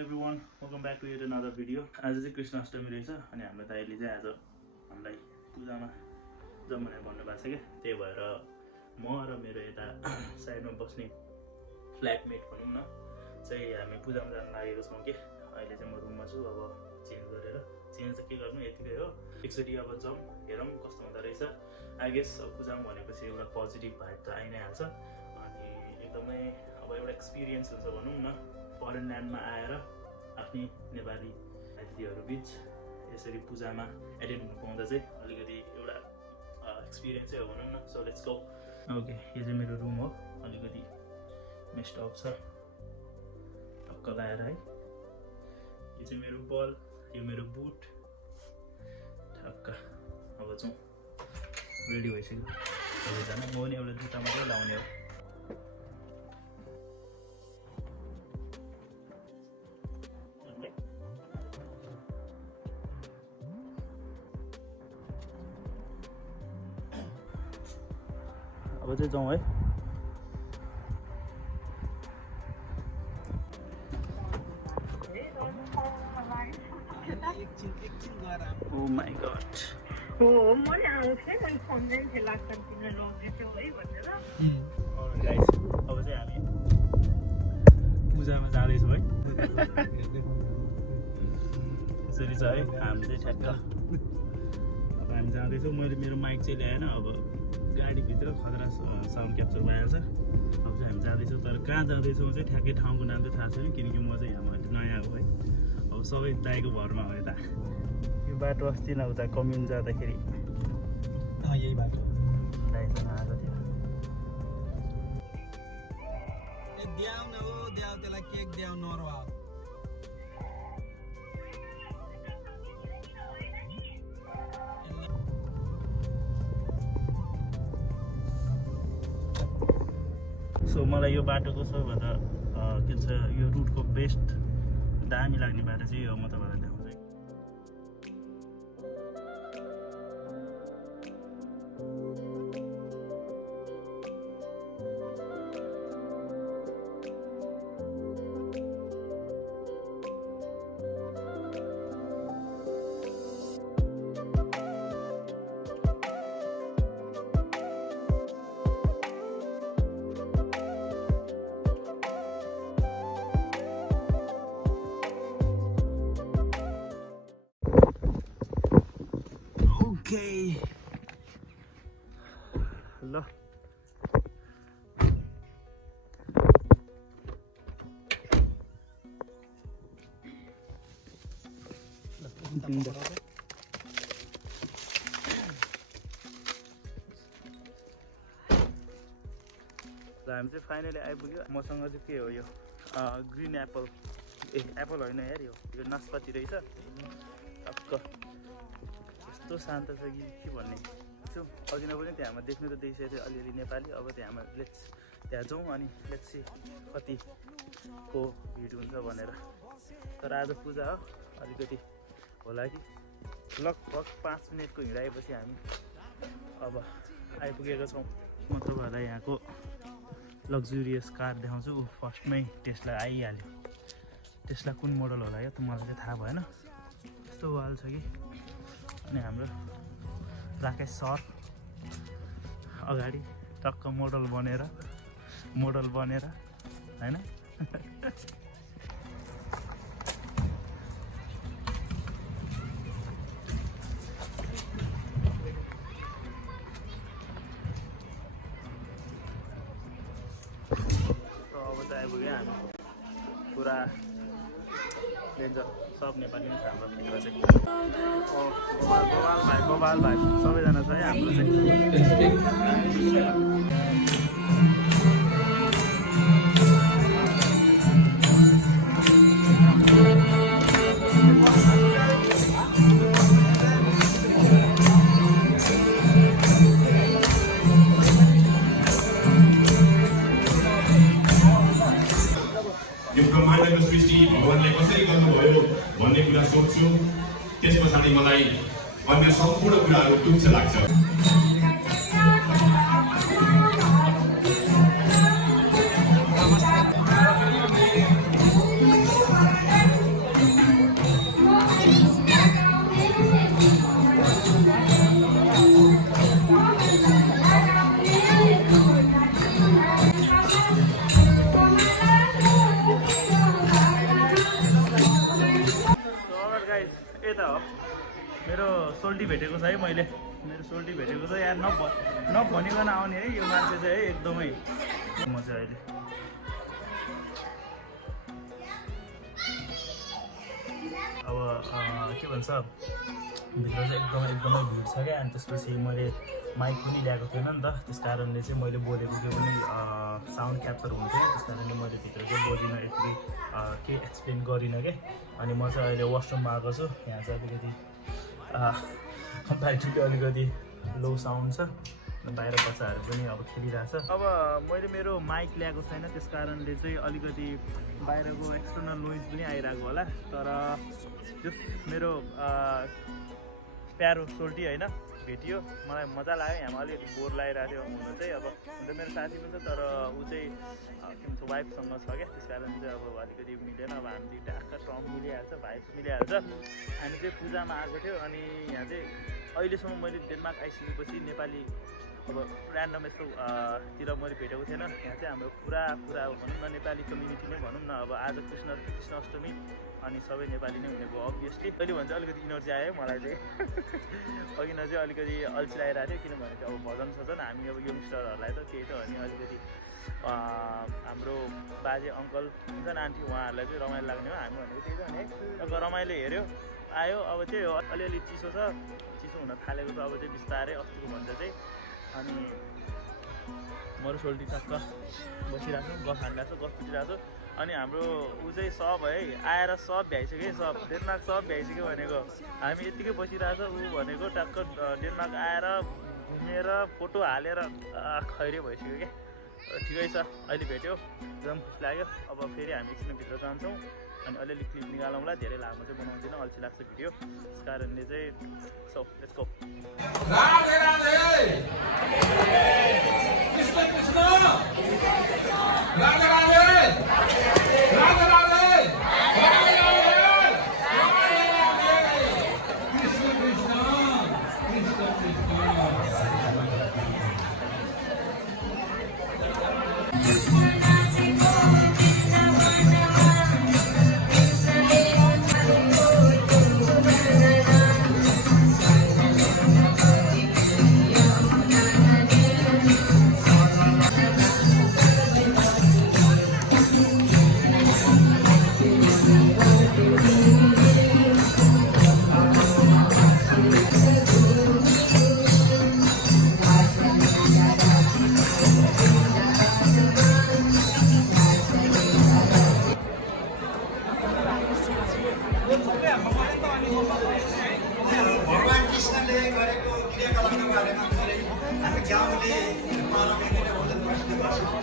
everyone, welcome back to yet another video. आज चाहिँ कृष्ण अष्टमी रहेछ अनि हाम्रो दाइले चाहिँ आज हामीलाई पूजामा जाउँ भनेर भन्नुभएको छ क्या। त्यही भएर म र मेरो यता साइडमा बस्ने फ्ल्याटमेट भनौँ न चाहिँ हामी पूजामा जान लागेको छौँ कि अहिले चाहिँ म रुममा छु। अब चेन्ज गरेर चेन्ज चाहिँ के गर्नु यतिकै हो, एकचोटि अब जाउँ हेरौँ कस्तो हुँदो रहेछ। आई गेस पूजामा भनेपछि एउटा पोजिटिभ भाइब त आइ नै हाल्छ अनि एकदमै अब एउटा एक्सपिरियन्स हुन्छ भनौँ न। फरेन ल्यान्डमा आएर आफ्नै नेपाली साथीहरू बिच यसरी पूजामा एटेन्ड हुनु पाउँदा चाहिँ अलिकति एउटा एक्सपिरियन्सै हो भनौँ न। So let's go. ओके, यो चाहिँ मेरो रुम हो, अलिकति मेस्ड अप छ टक्क लाएर है। यो चाहिँ मेरो बल, यो मेरो बुट ठक्क। अब चाहिँ रेडी भइसक्यो सबैजना। म पनि एउटा जुत्ता मात्रै लाउने हो। अब चाहिँ जाउँ है। ओ माई गॉड। गाइस अब चाहिँ हामी पूजामा जाँदैछौँ है। यसरी छ है हामी चाहिँ ठ्याक्क। अब हामी जाँदैछौँ। मैले मेरो माइक चाहिँ ल्याएन, अब गाडीभित्र खतरा साउन्ड क्याप्चर भइहाल्छ। अब चाहिँ हामी जाँदैछौँ, तर कहाँ जाँदैछौँ चाहिँ ठ्याक्कै ठाउँको नाम चाहिँ थाहा छैन किनकि म चाहिँ यहाँ अहिले नयाँ हो है। अब सबै दाइको भरमा हो यता। यो बाटो अस्ति न उता कम्युन जाँदाखेरि यही बाटो दाइसँग आएको थियो। सो मलाई यो बाटोको सबैभन्दा के भन्छ यो रुटको बेस्ट दामी लाग्ने बाटो चाहिँ यो, म तपाईँलाई देखाउँछु। Okay. ल हामी चाहिँ फाइनली आइपुग्यो। मसँग चाहिँ के हो यो ग्रिन एप्पल, एप्पल होइन यार, यो नास्पाती रहेछ। टक्क यस्तो शान्त छ कि के भन्ने छु। अघि नै पनि त्यहाँमा देख्नु त देखिसकेको थियो अलिअलि नेपाली। अब त्यहाँमा त्यहाँ जाउँ अनि लेट्स सी कतिको भिड हुन्छ भनेर। तर आज पूजा हो, अलिकति होला कि। लगभग 5 मिनटको हिँडाएपछि हामी अब आइपुगेको छौँ। म तपाईँहरूलाई यहाँको लग्जुरियस कार देखाउँछु। फर्स्टमै टेस्ला आइहाल्यो। टेस्ला कुन मोडल होला यो त मलाई चाहिँ थाहा भएन। यस्तो वाल छ कि। अनि हाम्रो राकेश सर अगाडि टक्क मोडल बनेर होइन। अब चाहिँ आइपुग्यो हामी पुरा डेन्जर। सब नेपाली छ हाम्रो भिडियो चाहिँ। गोपाल भाइ सबैजना छ है हाम्रो चाहिँ। यो ब्रह्माण्डको सृष्टि भगवानले कसरी गर्नुभयो भन्ने कुरा सोच्छु। त्यस पछाडि मलाई अन्य सम्पूर्ण कुराहरू तुच्छ लाग्छ। यता हो मेरो सोल्टी भेटेको छ है मैले मेरो सोल्टी भेटेको छ यार नभनिकन आउने है यो मान्छे चाहिँ है एकदमै म चाहिँ अहिले अब के भन्छ भित्र चाहिँ एकदमै भिड छ क्या अनि त्यसपछि मैले माइक पनि ल्याएको थिएन नि त त्यस कारणले चाहिँ मैले बोलेको त्यो पनि साउन्ड क्याप्चर हुन्थ्यो त्यस कारणले मैले भित्र चाहिँ बोलिनँ यति के एक्सप्लेन गरिनँ क्या अनि म चाहिँ अहिले वासरुममा आएको छु यहाँ चाहिँ अलिकति कम्पेरिटिभली अलिकति लो साउन्ड छ बाहिर बच्चाहरू पनि अब खेलिरहेछ अब मैले मेरो माइक ल्याएको छैन त्यस कारणले चाहिँ अलिकति बाहिरको एक्सटर्नल नोइज पनि आइरहेको होला तर त्यो मेरो प्यारो सोल्टी होइन भेटियो मलाई मजा लाग्यो यहाँ अलिकति बोर लागिरहेको थियो हुनु चाहिँ अब हुन त मेरो साथी पनि छ तर ऊ चाहिँ के भन्छ वाइफसँग छ क्या त्यस कारण चाहिँ अब अलिकति मिलेन अब हामी दुइटा आँखा टर्म मिलिहाल्छ भाइब्स मिलिहाल्छ हामी चाहिँ पूजामा आएको थियो अनि यहाँ चाहिँ अहिलेसम्म मैले डेनमार्क आइसकेपछि नेपाली अब ऱ्यान्डम यस्तो तिर मैले भेटेको थिएन यहाँ चाहिँ हाम्रो पुरा भनौँ न नेपाली कम्युनिटी नै भनौँ न अब आज कृष्ण अष्टमी अनि सबै नेपाली नै हुने भयो अभियसली अहिले भन्छ अलिकति इनर्जी आयो मलाई चाहिँ अघि न चाहिँ अलिकति अल्छी लागिरहेको थियो किनभने चाहिँ अब भजन सजन हामी अब यङ्स्टरहरूलाई त केही त हो नि अलिकति हाम्रो बाजे अङ्कल हुन्छ नि आन्टी उहाँहरूलाई चाहिँ रमाइलो लाग्ने हो हामी भनेको त्यही त भने अब रमाइलो हेऱ्यो आयो अब चाहिँ अलिअलि चिसो छ चिसो हुन थालेको छ अब चाहिँ बिस्तारै अस्तिको भन्दा चाहिँ अनि मरो सोल्टी टक्क बसिरहेको छु गफ हानिरहेको छु गफ पिटिरहेको छु अनि हाम्रो ऊ चाहिँ सब है आएर सब भ्याइसक्यो है सब डेनमार्क सब भ्याइसक्यो भनेको हामी यत्तिकै बसिरहेको छ ऊ भनेको टक्क डेनमार्क आएर घुमेर फोटो हालेर खैरे भइसक्यो क्या ठिकै छ अहिले भेट्यो एकदम खुसी लाग्यो अब फेरि हामी एकछिनभित्र जान्छौँ अनि अलिअलि क्लिप निकालौँला धेरै लामो चाहिँ बनाउँदिनँ अल्छी लाग्छ भिडियो त्यस कारणले चाहिँ so let's go Radhe Radhe Krishna Krishna Radhe Radhe Radhe Radhe Krishna Krishna Krishna Krishna भगवान कृष्णले गरेको क्रियाकलापको बारेमा थोरै हामी गाउँले पारमिने भोजन गर्छौँ।